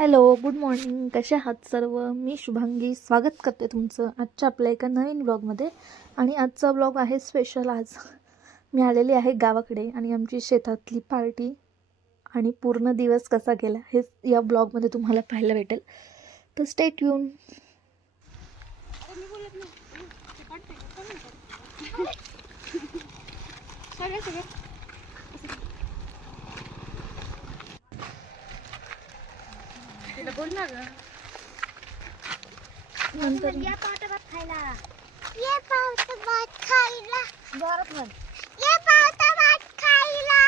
Hello good morning. कसे आहात सर्व? मी शुभांगी. स्वागत करते तुमचं आजच्या आपल्या एका नवीन ब्लॉगमध्ये. आणि आजचा ब्लॉग आहे स्पेशल आज मी आलेली आहे गावाकडे आणि आमची शेतातली पार्टी आणि पूर्ण दिवस कसा गेला हे या ब्लॉगमध्ये तुम्हाला पाहायला भेटेल. तर स्टेट येऊन नंतर ये पावटा भात खायला. ये पावटा भात खायला. जोरात म्हण. ये पावटा भात खायला.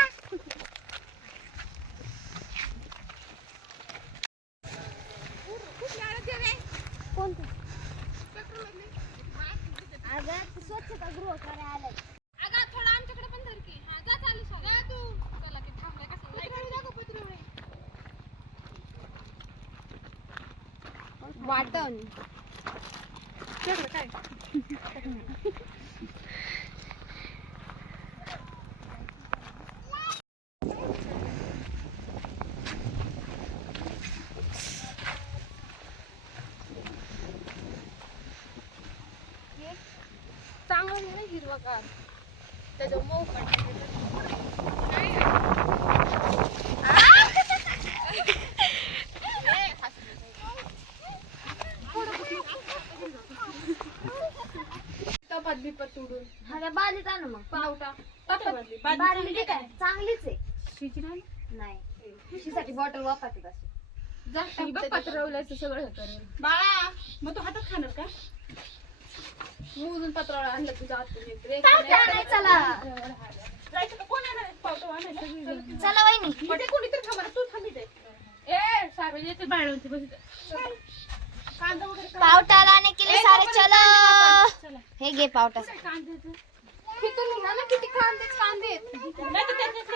कोणतं? अगं स्वच्छता गृह करायला आलाय वाटण चांगलं कपात बिपात तुडून. बालीत आण मग. पावटा बाली ठीक आहे चांगलीच आहे. शिची नाही. नाही बॉटल वापरते कशी जास्त बघ पत्रवल्याचं सगळं हे करेल बाळा मग तू हातात खाणार का? मोजून पत्रावळा आणलं तुझं. काय आणाय चला. जायचं तर कोण येणार आहे पावटा आणायचं. चला वहिनी. इथे कोणीतरी थांबा तू थांबित आहे ए साबे येते बाळवते बस पावटा लाने के लिए सारे चलो. हे घे पावटा. किती कांदे कांदे आहेत. नाही तर त्याच्यात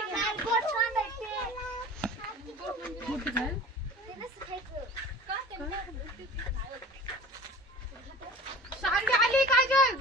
सारी आली काजल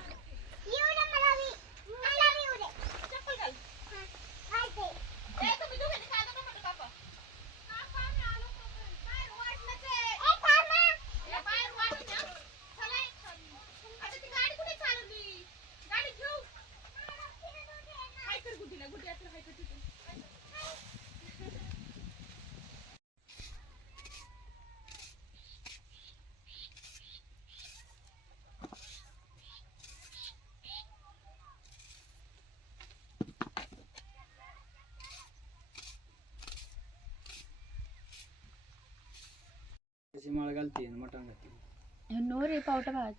त्याची माळ घालते आणि मटण घालते. नो रे पावटा भात.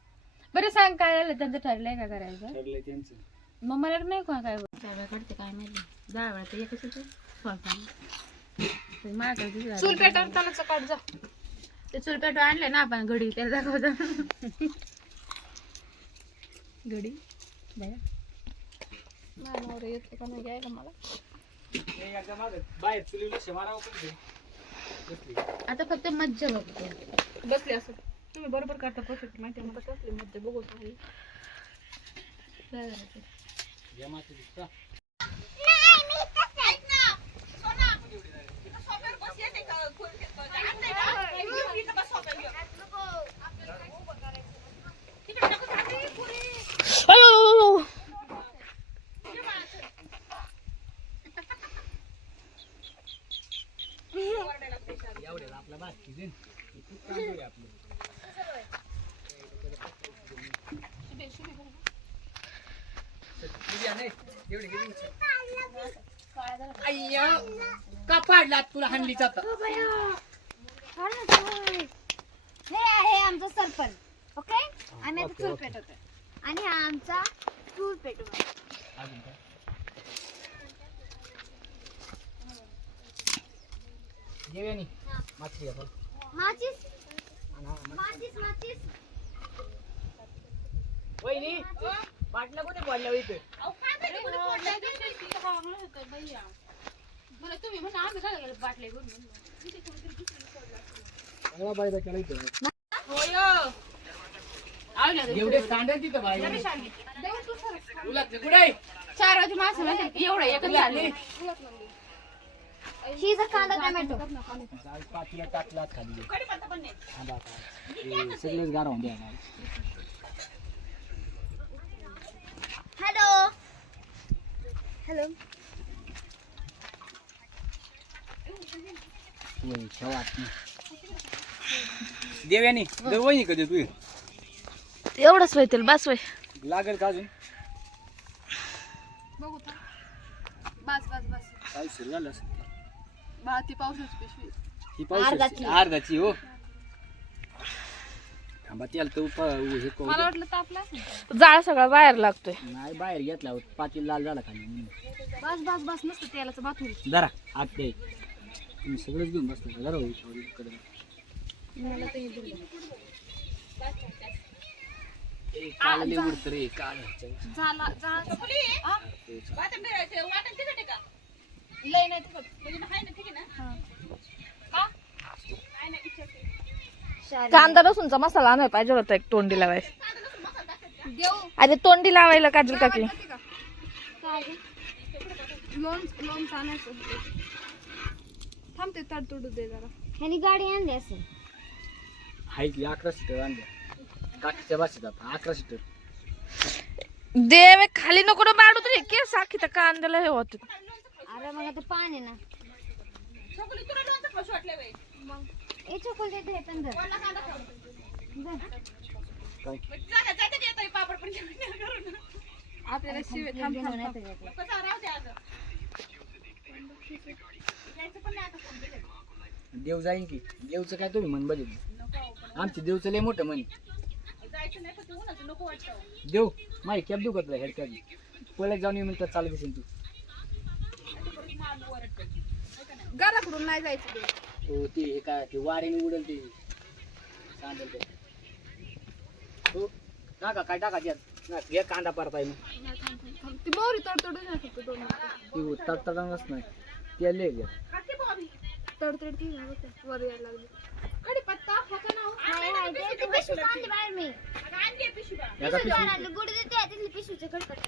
बरं सांग काय झालं त्यांचं ठरलंय का करायचं? ठरलंय त्यांचं. मग मला नाही का काय करते काय माहिती. दहा वेळा तर एकच चूल पेटावर त्याला काढ जा. ते चूल पेटवर आणले ना आपण घडी त्याला दाखवतो घडी? बया नवरा येतो का नाही घ्यायला मला? हे बाहेर चुली लक्ष मारावं पण. आता फक्त मज्जा बघतो. बसले असं. तुम्ही बरोबर करता परफेक्ट माहिती आहे मला. कसली मज्जा बघू चालेल काय करायचं? या मातीची. जा. एवढ्याला आपला भात शिजेल. खूप काम आहे आपलं. तुझी आहे, एवढी गेली उचल. अय्या का पाडला तुला हंडीचा आता? हे आहे आमचा सरपंच ओके? आम्ही आता चूल पेटवतोय. आणि हा आमचा चूल पेटवतो. माचीस. माचीस? माचीस. वहिनी बाटल्या कोणी पडल्या हो इथे मला तुम्ही म्हणा आम्ही काय गेलो बाटले घेऊन चांगला बायदा केला इथे होय आवल्या एवढे सांडेल तिथं बाई. तुला कुठे चार माणसं एवढं एकच झाले. शीज कांदा टोमॅटो. जाळ पातीला टाकला आत खाली कढीपत्ता पण नाही. थांबा आता. हे सगळेच गार होऊन द्या ना. हॅलो हॅलो होय. देवयानी दरवाही कधी तू एवढंच होईल बस होय. लागेल का अजून? बघू. बस बस बस. काय सुरू झालं असेल. बा ती पावसाची पिशवी ही पाऊस अर्धाची. अर्धाची हो. थांबा त्याला तर उप हे करू मला दे. वाटलं तापला असेल जाळ सगळा बाहेर लागतोय. नाही बाहेर घेतला होता. पातील लाल झाला खाली. म्हणून. बस बस बस. नसतं तेलाचं बाथरूम जरा आत तुम्ही सगळंच घेऊन बसला का? जरा लय उडतं रे काळं ह्याच्यावर. झाला झाला. वाटण नाही, ते वाटण तिखट आहे का? लय नाही तिखट आहे ना ठीक आहे ना? काय नाही विचारते कांदा लसूणचा मसाला आणायला पाहिजे होता एक तोंडी लावायला. देऊ. अरे तोंडी लावायला काजल काकी? लोण लोणचं आणायचं थांबते तडतोडू दे जरा. ह्यानी गाडी आणली असेल. हाय की अकरा सीटर आणल्या काकीच्या भाषेत आता अकरा सीटर. देव खाली नको ना बाडू तरी केस साखी तर कांद्याला हे होत. अरे मग आता पाणी ना. ए चोकल देते हे धर. काय? आपल्याला शिवे थांब देव जाईन की. देवचं काय तुम्ही मन बघितलं? आमची देवचं लय मोठं म्हण. देव माही कॅब देऊ का तुला हेड कॅब पळत जाऊन येऊन तर चालत असेल तू. घराकडून नाही जायचं ते हो ते हे काय ते वाऱ्याने उडल ते. ते. हो टाका काय टाका त्यात? ना, घे कांदा परताय मग. ती मोहरी तडतोडू नाही फक्त दोन मिनिटं. ती तडतडांगच झालं ते. वर यायला लागली ह्याचं नाव ती आणली बाहेर मी. याचा आणली गुड देते तिथली पिशवीचं कडपट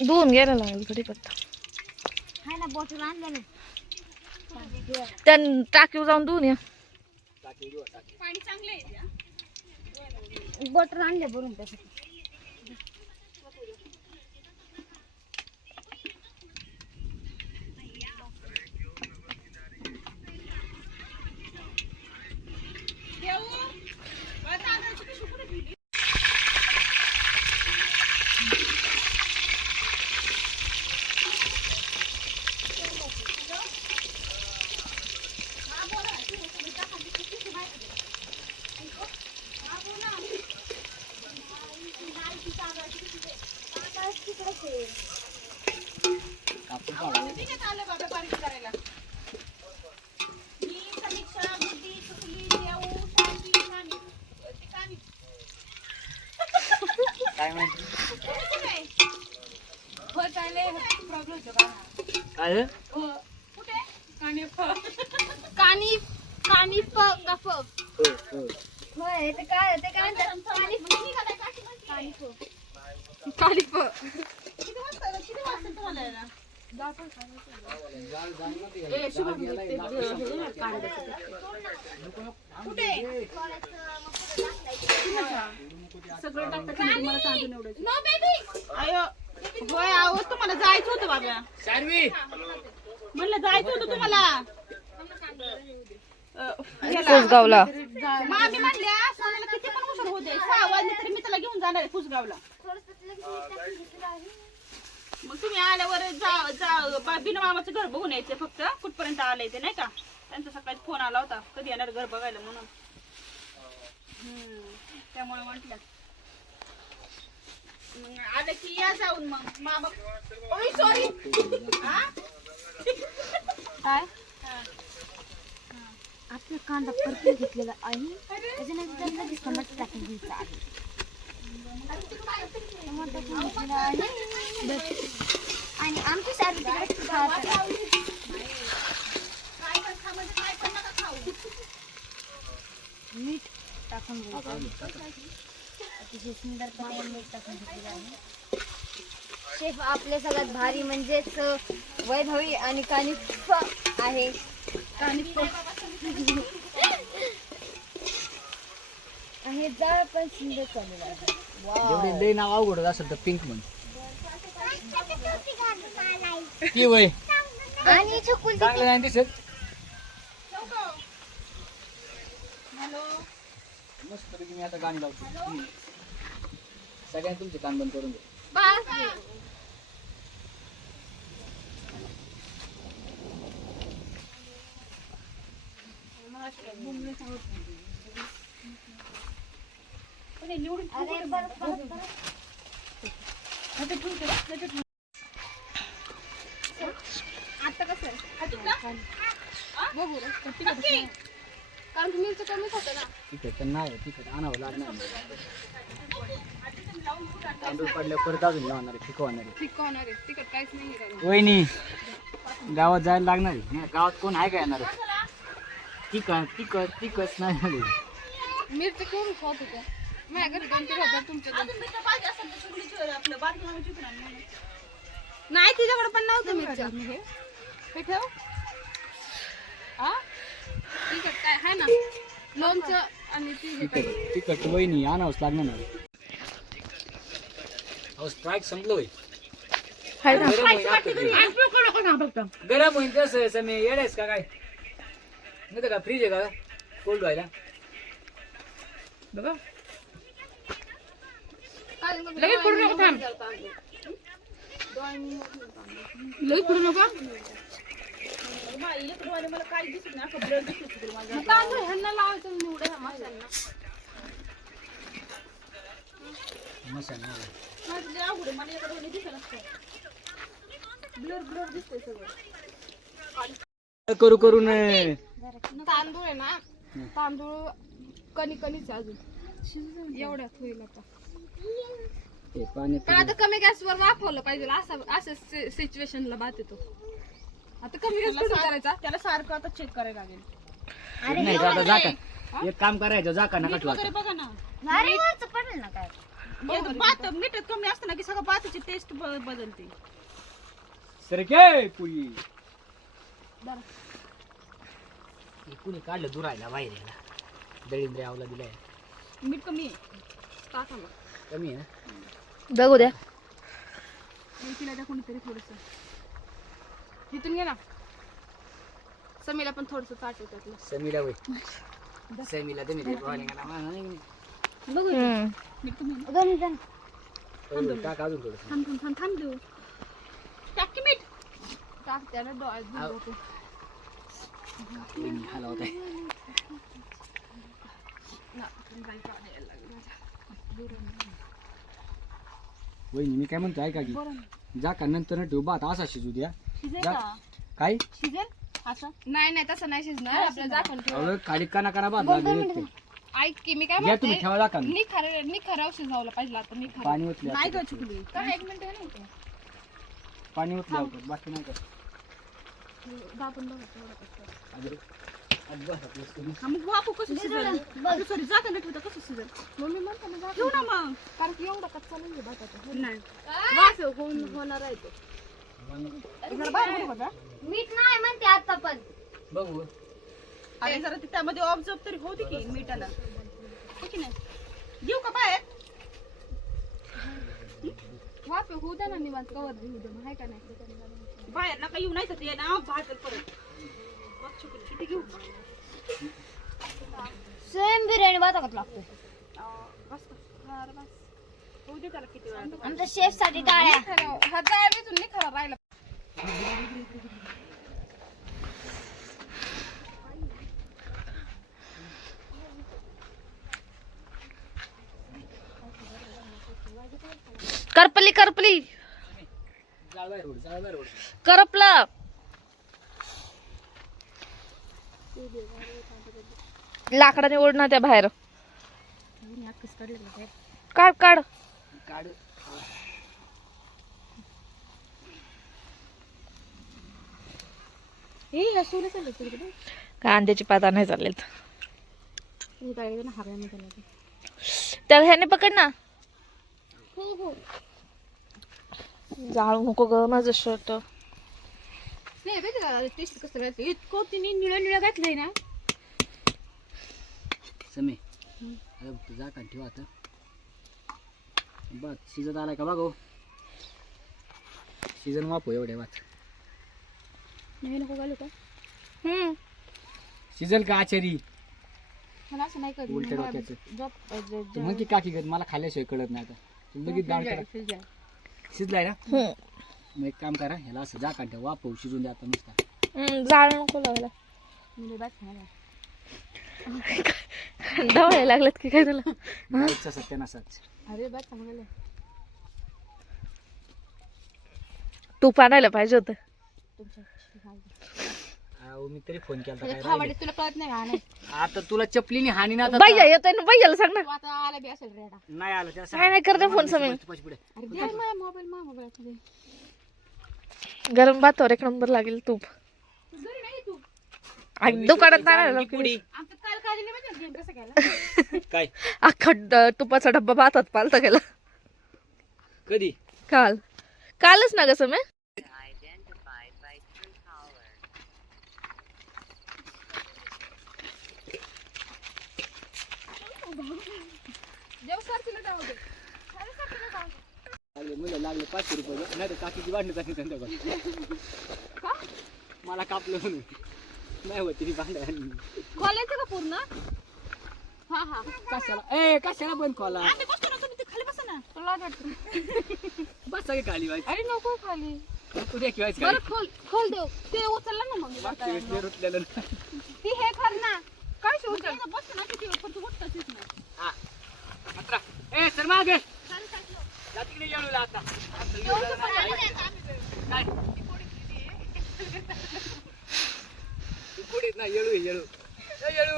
धुवून घ्यायला लागेल हाय ना बॉटल आणलं ना त्या टाकीवर जाऊन धुवून या टाकी देऊ, टाकी. पाणी चांगलं आहे बटर आणले भरून त्यासाठी देऊ बरं, तांदळाची पिशवी कुठे ठेवली? कापून काढा. ठीक आहे, आलं बाबा बारीक करायला. मी, समीक्षा, बुद्धी, चुकली, देऊ, शांती, कानी. ती कानी. काय माहिती काय हे? कुठे? कानी फ कानी कानी फ फ हो हो होय ते काय ते काय निघालंय, काठी म्हणते. कानी फ किती वाजता किती वाजता तुम्हाला? सगळं तुम्हाला निवडायचे होय आहो तुम्हाला जायचं होतं बाबा म्हणलं जायचं होतं तुम्हाला अ, ह्याला. कोसगावला. मामी म्हणल्या सोन्याला किती पण उशीर होऊ दे. सहा वाजले तरी मी त्याला घेऊन जाणार आहे कुसगावला. मग तुम्ही आल्यावर जा जा. बा- बिनू मामाचं घर बघून यायचं फक्त. कुठपर्यंत आलंय ते नाही का? त्यांचा सकाळी फोन आला होता. कधी येणार घर बघायला म्हणून. त्यामुळे म्हटलं. मग आलं की या जाऊन मग. मामा ओय सॉरी काय? आपला कांदा परतून घेतलेला आहे. त्याच्यानंतर लगेच टमाटर टाकून घ्यायचं आहे टमाटर टाकून घेतलेलं आहे बस. आणि आमची सारखी तिकडे मीठ टाकून अतिशय सुंदर मीठ टाकून घेतलेलं आहे. शेफ आपले सगळ्यात भारी म्हणजेच वैभवी आणि कानिफ आहे. कानिफ आहे. जाळ पण सुंदर चालू आहे. जेवढे लय नाव अवघड असेल तर पिंक म्हण. ती वय. आणि चकुल चांगलं नाही दिसत? मस्त मी आता गाणी लावतो. सगळ्यांनी तुमचे कान बंद करून घे अरे बरं, बरं, बरं. आता कसं आहे? बघू. रे कारण की मिरचं कमीच होतं ना. तिखट तर नाही तिखट आणावं लागणार तांदूळ पडल्या परत अजून लावणार आहे फिकवणार आहे. ठीक होणार आहे. तिकट काहीच नाही आहे त्याला. वहिनी गावात जायला लागणार आहे. नाही, गावात कोण आहे का येणार? तिखट तिखट तिखट नाही मिरची खूप होत होत्या माझ्या घरी दोन तीन होत्या तुमच्या दोन अजून मिरच्या पाहिजे असेल तर शुगलीची आपलं बारकी मामाची पण आण म्हणून. नाही तिच्याकडे पण नव्हतं मिरच्या. हे? ठेव. आ काय आहे ना. लोणचं आणि ती हे तिखट तिखट वहिनी आणावंच लागणार अहो स्ट्राईक संपलं होय. हाय ना. गरम होईन आता ते. गरम होईन कसं समय येडायच का काय? नाही तर का फ्रीज आहे का? कोल्ड व्हायला. बघा. लगेच पडू नको थांब लगेच नका तांदूळ ह्यांना लावायचं निवडे ह्या माशांना मसाला नाही. माझं लय अवघड आहे, मला एका दिसत नसतं. ब्लर ब्लर दिसतंय सगळं करू करून अं, तांदूळ आहे ना तांदूळ कणी कणीच अजून एवढ्यात होईल आता ते पाणी पण आता कमी गॅसवर वाफवलं पाहिजे असं असं सिच्युएशनला बात येतो. आता कमी गॅस कुठं करायचा? त्याला सारखं आता चेक करायला लागेल. नाही का आता जाका एक काम करायचं जाका नका ठेवा वगैरे बघा ना. अरे वरचं पडेल ना काय? एक भात मीठ कमी असतं ना की सगळं भाताची टेस्ट बदलते. सर के पुई कुणी काढलं दुरायला बाहेर याला? दळिंद्रे आवला दिलाय. मीठ कमी आहे. टाका मग. कमी आहे ना. बघू द्या. तिला द्या कोणीतरी थोडस. इथून घे ना. समीला पण थोडस त्यातलं समीला वय. समीला ते मी. हम्म. दोन जण टाक अजून थोडं थांब थांब थांब थांब देऊ. टाक की मीठ. टाक त्याला डोळ्यात दूध जाते. खाला होता ना, पण बाई पाणी यायला लागलं. माझ्या. वहिनी मी काय म्हणतो ऐका की. जाका नंतर न ठेवू भात असा शिजू द्या. जा. का? काय? शिजेल? असं? नाही नाही तसं नाही शिजणार. आपल्याला झाकण ठेव अहो, खाली काना काना भात लागले ते ऐक की मी काय तुम्ही म्हणते? ठेवा निखर निखराव शिजवलं पाहिजे आता पाणी ओतले नाही ग चुकली? काय एक मिनिट नाही का? पाणी ओतले होतं बाकी नाही का दाबून बघा तेवढं कसं. अरे, हा, मग वापू कसं शिजेल सॉरी जाता नाही ठेवता कसं शिजेल मग मी म्हणते ना ठेवू ना मग. कारण की एवढा कच्चा नाही. भाताचा नाही वास होऊन होणार आहे तो. जरा बाहेर बघू का मीठ नाही म्हणते आता पण. बघू. अरे जरा ते त्यामध्ये ऑब्झर्व तरी होती की मीठाला. हो की नाही? येऊ का बाहेर? वाफ होऊ द्या ना निवांत कवर होऊ द्या मग हाय का नाही? बाहेर नका येऊ नाही तर ते ना भाजल परत बघ चुकली किती घेऊ सेम बिर्याणी भाताकत लागतो. आमच्या शेफसाठी टाळ्या करपली हा करपली. करपली. बाहेर ओढ, लाकडाने ओढणार त्या बाहेर. काढ काढ. हे कांद्याची पाता नाही चाललेत. ना त्या ह्याने पकड ना. हो हो. जाळू नको ग माझं शर्ट नाही माहिती का टेस्ट कसं इतकं तिने निळं निळं घातलंय ना. समे अरे जा का ठेवा आता. बघ सीझन आलाय का बघ? हो सीझन वापो एवढे वाच. नाही नको घालू का? सीझन का आचारी? मला असं नाही करत उलट्या मला डोक्याचं. जप- अ, ज- तू मग की काकी मला खाल्ल्याशिवाय कळत नाही आता. तू लगेच करा. शिजलाय ना? मग एक काम करा ह्याला असं का ठेवा वापव शिजून द्या आता नुसता. जाळ नको लावायला. धावायला लागलात की काय तुला? डाळीचा सत्यानासाच अरे चांगलं तूप आणायला पाहिजे होतं. अहो, मी तरी फोन केला काय खावाडे राहिलं? तुला कळत नाही आता तुला चपलीने हानी ना आता भैया येतोय ना भैयाला सांग ना. तू आता आला बी असेल रेडा. नाही आलं त्याला सांग. नाही करते फोन समय पुढे. अरे मोबाईल. गरम भातावर एक नंबर लागेल तूप. दुकानात नाही काय? अख्खा ड- तुपाचा डब्बा भातात पालता गेला. कधी? काल. कालच ना ग समय जेव सर तिला जाऊ दे लागले मुलं लागले पाचशे रुपये. नाही तर काकीची वाढणं झाली त्यांच्याकडे मला कापलं म्हणून. नाही होती भांडण खोलायचं का पूर्ण? हा हा. कशाला? ए कशाला पण खोला? ते खाली बसा ना. तुला वाटतं. बसा की खाली व्हायची अरे नको खाली. उद्या खेळायचं बरं खोल खोल देऊ. ते उचललं ना मग. मागच्या वेळेस रुतलेलं. ती हे कर ना. काय शिव बसतो ना किती पण तू उठताच येत नाही हा. अत्रा. ए सर मागे. जा तिकडे येळूला आता. काय ना येळू येळू. येळू.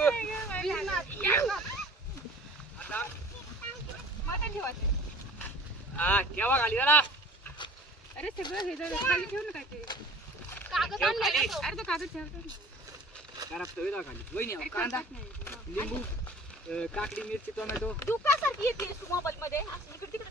आता? हा ठेवा खाली जरा अरे सगळं हे जरा खाली ठेव ना काय ते कागद ठेव आणलाय खाली. ना तो. अरे तो कागद ठेवतो ना. खराब खाली. वहिनी अहो, कांदा लिंबू अ, काकडी मिरची टोमॅटो. दुखासारखी येते मोबाईल मध्ये असं इकडे तिकडे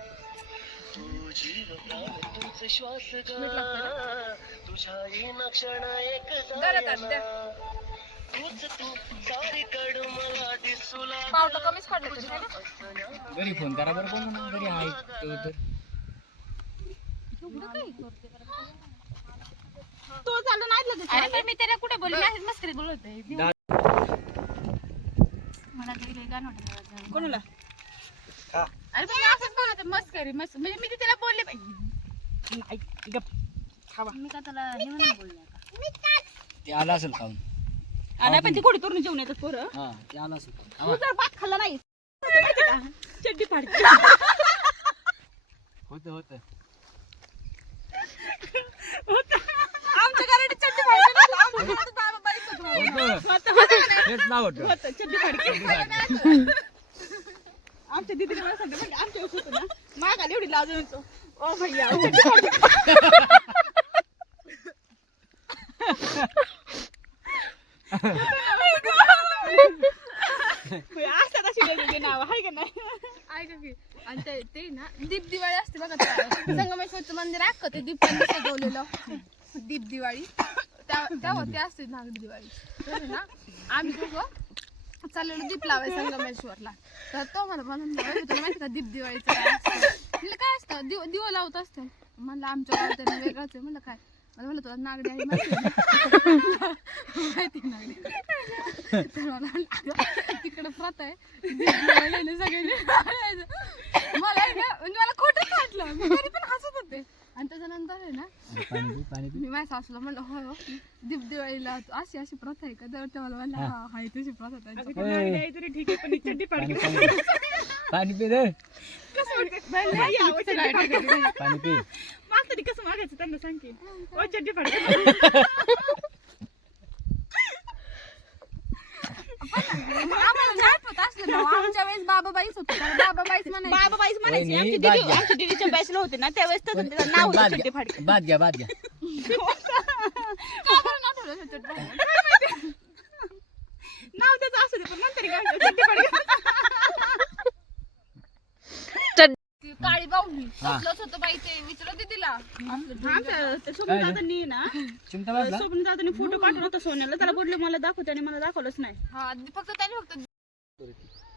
कमीच पडलं है? घरी फोन करा बरं कोण? घरी आहे तो चालू नाही लगेच. अरे पण मी त्याला कुठे बोलले? मॅसेज मस्करी बोलत मला तरी लई गाणं वाटलं. कोणाला? अरे पण मी असंच बोलत होते, मस्करी मस्त म्हणजे मी ते त्याला बोलले पाहिजे मी का त्याला हे म्हणून बोलले का? ते आला असेल खाऊन. नाही पण ती कोडी तोरण जेवण येतात पोरं? हा ते आला असेल खाऊन. तू जर भात खाल्ला नाही चड्डी फाडली होतं होतं. आमच्या चड्डी ना, आमच्या घरात बाबा बाईच होतं. होतं. हेच नाव होतं. होतं, चड्डी फाडली. आमच्या दीदीने मला सांगितलं म्हणजे आमच्या वेळेस ना मागायला एवढी लाजून होतो. ओ भैया. चड्डी फाडली. असतात अशी वेगवेगळी नाव आहे का नाही? ऐका की आणि ते ते ना दीप दिवाळी असते बघा त्या संगमेश्वरचं मंदिर आहे का ते दीप सजवलेलं दीप दिवाळी. त्या त्या होते असते नाग दिवाळी. तर ना आम्ही दोघं चाललेलो दीप लावाय संगमेश्वरला. तर तो मला म्हणून लागला, तुला माहिती का दीप दिवाळीचं काय असतं? म्हणलं काय असतं? दिव दिव लावत असतं. म्हणलं आमच्या गावात तरी वेगळंच आहे. म्हणलं काय? मला म्हणलं तुला नागडी आहे माहिती. नागडी तर मला तिकडं अगं, आहे. सगळे मला म्हणजे मला वाटलं मी तरी पण हसत होते आणि त्याच्यानंतर आहे ना पाणी पी पाणी पी मी माझ्या सासूला म्हणलं होय हो दीप दिवाळीला अशी अशी प्रथा आहे का? तर ते मला म्हणलं हा हाय तशी प्रथा त्यांच्या अगं, ती नागडी आहे तरी ठीक आहे पण ही चड्डी पाणी फाडली पाणी पाणी पी रे. कसं वाटतं? नाही, यावं, चड्डी फाडली. पाणी पी. मागचं कसं मागायचं त्यांना सांग की ओ चड्डी फाडली आम्हाला नाही आठवत असलं ना आमच्या वेळेस बाबाबाईच होतं. कारण बाबाबाईच म्हणायचे. बाबा बाईच म्हणायची. वहिनी, आमची बाद दीदी घ्या. आमच्या दीदीच्या बॅचला होते ना त्यावेळेस तर त्याचं नाव होतं बाद घ्या. फाडकी. बाद घ्या बाद घ्या. का बरं नाही आठवलं चटणी? नाव त्याचं असू दे पण नंतर काय होतं, चड्डी फाडकी ती काळी हा. होतं बाई ते विचारत दादांनी ना चिमटा दादांनी फोटो पाठवला होता सोन्याला त्याला बोलले मला दाखव त्याने मला दाखवलंच नाही. हा फक्त त्याने फक्त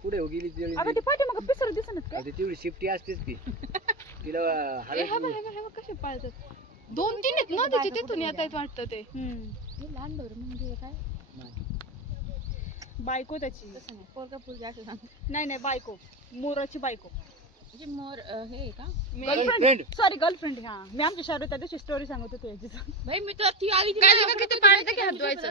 पुढे हो गेली ती अगं ते पाठी मग पिसर दिसत तेवढी शिफ्टी असतेच ती. तिला ए, हे हवेत बघ, हे बघ, हे बघ कसे पाळतात. दोन तीन आहेत ना त्याचे तिथून येत आहेत वाटतं ते. लहान ढोर म्हणजे काय? बायको त्याची. तसं नाही पोरगा पोरगी असं सांग नाही नाही बायको. मोराची बायको. म्हणजे मोर हे का? गर्लफ्रेंड सॉरी गर्लफ्रेंड हा. मी आमच्या शाळेत त्या दिवशी स्टोरी सांगत होते याची. भाई मी तर ती आई काय का किती पाणी टाकी हात धुवायचं?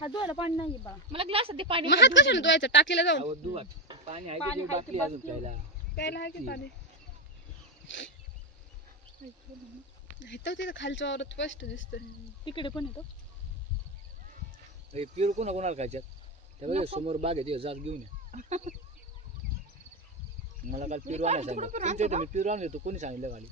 हा धुवायला पाणी नाही बा. मला ग्लास दे पाणी हात कशाने धुवायचं? टाकीला जाऊन. अहो दुवा पाणी आहे पाणी ते आहे ते बाटली अजून बाटली. प्यायला? प्यायला आहे की पाणी? इथं तिथं खालच्या वावरात स्पष्ट दिसतं तिकडे पण येतो. ए, पिरू कोणा कोणाला खायच्यात? त्या बघ समोर बाग आहे तिथं जात घेऊन या. मला काल पिरू आणायला सांगितलं. तुमच्या इथे मी पिरू आणून देतो कोणी सांगितलं खाली?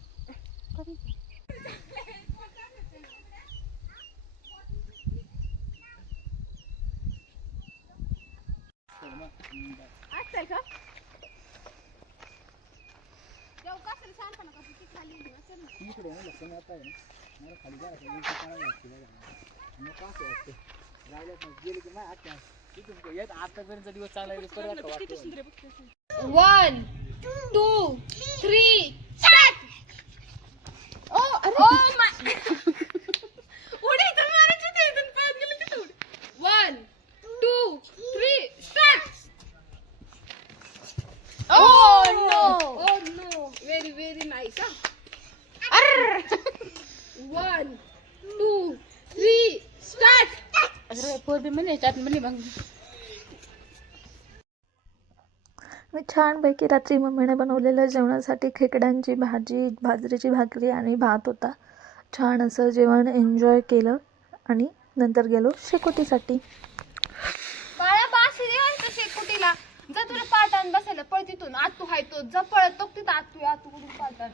इकडे आता आहे मला खाली जायचं लागते कसं वाटतं राहिल्यात गेले की नाही आता one two three start oh अरे! उडी तर मारायची ते इथून पळत गेलं उडी. One two three start oh no oh no very very nice one two three start अरे पोरबी म्हणे याच्यात म्हणे मग छानपैकी रात्री मम्मीने बनवलेल्या जेवणासाठी खेकड्यांची भाजी बाजरीची भाकरी आणि भात होता. छान असं जेवण एन्जॉय केलं आणि नंतर गेलो शेकोटीसाठी. शेकुटीला. जा तुला पाटान बसायला. पळ तिथून. आत तू हाय तो. जा पळत तो तिथं आत तू आत तू कुठून पाटान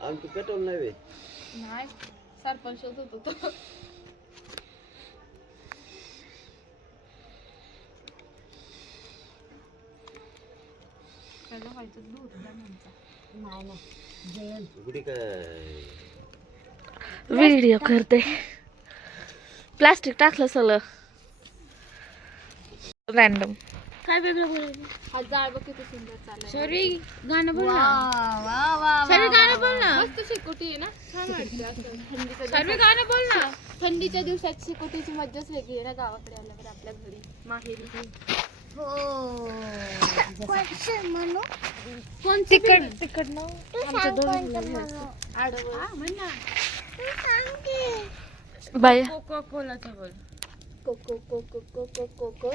आमचं पेट्रोल नाही नाही. सरपंच होतो तो. व्हिडिओ करते. प्लास्टिक टाकलं सगळं. रॅन्डम काय वेगळं बोलायचं? हा जाळ बघ किती सुंदर चाललाय. सॉरी गाणं बोल ना. वा वा सर्वी गाणं बोल ना. मस्त शेकोटी आहे ना? छान वाटते असं. थंडीच्या सर्वी दिवसात. गाणं बोल ना. थंडीच्या दिवसात शेकोटीची मज्जाच वेगळी आहे ना गावाकडे आल्यावर आपल्या घरी. माहेरी. कोण तिकड तिकडनं आमच्या दोन आडवं. हा म्हण ना. बाय. कोको कोलाचं बोल कोको कोको कोको कोको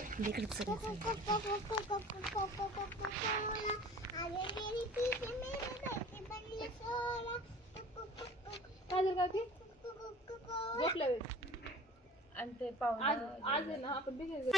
काय झालं काकी? झोपल्या आणि ते पाहुणा आज आज आहे ना आपण बिघायचं